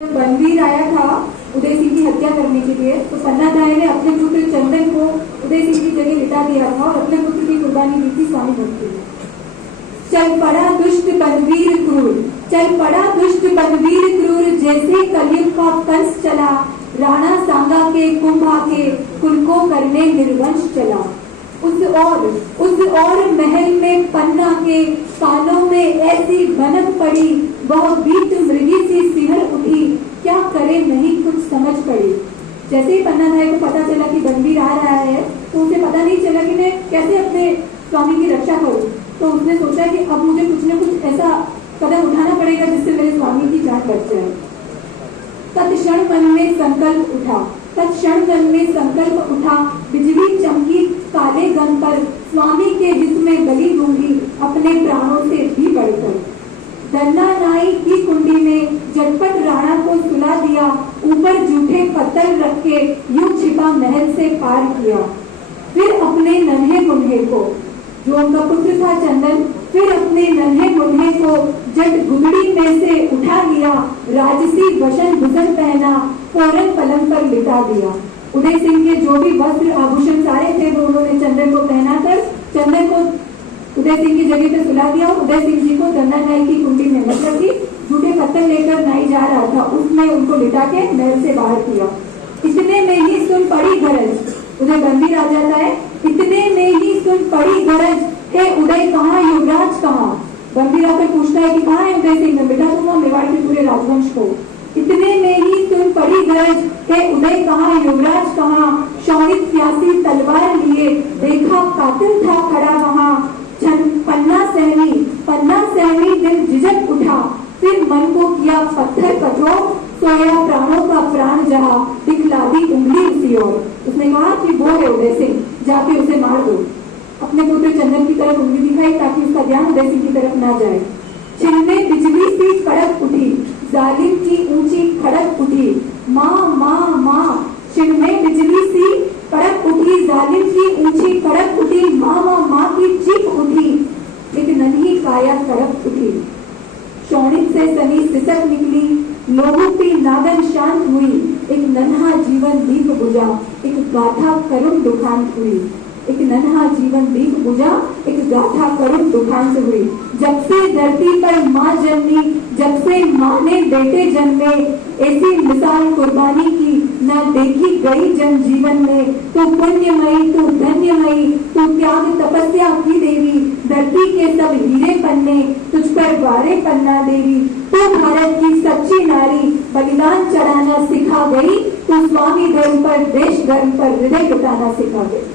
बनवीर आया था उदय सिंह की हत्या करने के लिए, तो पन्नाधाय ने अपने पुत्र चंदन को उदय सिंह की जगह लिटा दिया था और अपने पुत्र की कुर्बानी दी थी स्वामी भक्ति में। चल पड़ा दुष्ट बनवीर क्रूर, चल पड़ा दुष्ट बनवीर क्रूर, जैसे कलयुग का कंस चला, राणा सांगा के कुंभा के कुल को करने निर्वंश चला। उस और महल में पन्ना के कानों में ऐसी भनक पड़ी, वह बीत मृगी सी सिहर उठी, क्या करे नहीं कुछ समझ पड़ी। जैसे ही पन्नाधाय को पता चला कि बनवीर आ रहा है, तो उसे पता नहीं चला कि मैं कैसे अपने स्वामी की रक्षा करूं। तो उसने सोचा कि अब मुझे कुछ न कुछ ऐसा कदम उठाना पड़ेगा जिससे मेरे स्वामी की जान बच जाए। तत्क्षण मन में संकल्प उठा, तत्क्षण मन में संकल्प उठा, बिजली चमकी काले गन पर, स्वामी के हित में बलि दूंगी अपने प्राणों से भी बढ़कर। दन्ना नाई की कुंडी में झटपट राणा को सुला दिया, ऊपर जूठे पत्थर रख के यूं छिपा महल से पार किया। फिर अपने नन्हे मुन्हे को, जो उनका पुत्र था चंदन, फिर अपने नन्हे मुन्हे को जट गुदड़ी में से उठा लिया, राजसी वशन भूषण पहना, फौरन पलंग पर लिटा दिया। उदय सिंह के जो भी वस्त्र आभूषण सारे थे वो उन्होंने चंदन को पहनाकर चंदन को उदय सिंह की जगह पे सुला दिया। उदय सिंह जी को दन्ना नाई की कुंडी में, मतलब कि झूठे पत्थर लेकर नाई जा रहा था, उसमें उनको लिटा के महल से बाहर किया। इतने में ही सुन पड़ी गरज, उदय बनवीर आ जाता है। इतने में ही सुन पड़ी गरज, हे उदय कहाँ, युवराज कहाँ। बनवीर आकर पूछता है कि कहाँ है उदय सिंह, मैं मिटा दूंगा मेवाड़ के पूरे राजवंश को। इतने में ही सुन पड़ी गरज, हे उदय कहाँ, युवराज कहाँ। शौनिक प्यासी तलवार लिए, देखा कातिल था खड़ा वहाँ। पन्ना सहमी दिल झिझक उठा, फिर मन को किया पत्थर कठोर, सोया प्राणों का प्राण जहा, दिखला दी उंगली उसी ओर। उसने कहा कि वो है उदय सिंह, जाके उसे मार दो। अपने पुत्र चंदन की तरफ उंगली दिखाई ताकि उसका ध्यान उदय सिंह की तरफ ना जाए। छिन में बिजली सी कड़क उठी, जालिम की ऊंची खड़क उठी, माँ माँ माँ। छिन में बिजली सी कड़क उठी, जालिम की ऊंची खड़क उठी, माँ माँ माँ की चीख उठी, एक नन्ही काया कड़क उठी। शौनिक से सनी सिसक निकली, लोगों की नागन शांत हुई, एक नन्हा जीवन दीप बुझा, एक गाथा करुण दुखांत हुई। एक नन्हा जीवन दीप बुझा, एक गाथा करुण दुखांत हुई। जब से धरती पर माँ जन्मी, जब से माँ ने बेटे जन्मे, ऐसी मिसाल कुर्बानी की न देखी गई जन जीवन में। तू पुण्यमयी, तू धन्यमयी, तू त्याग तपस्या की देवी, धरती के सब हीरे पन्ने तुझ पर वारे पन्ना देवी। तू भारत की सच्ची नारी, बलिदान चढ़ाना सिखा गई, तू स्वामी धर्म पर, देश धर्म पर हृदय लुटाना सिखा गई।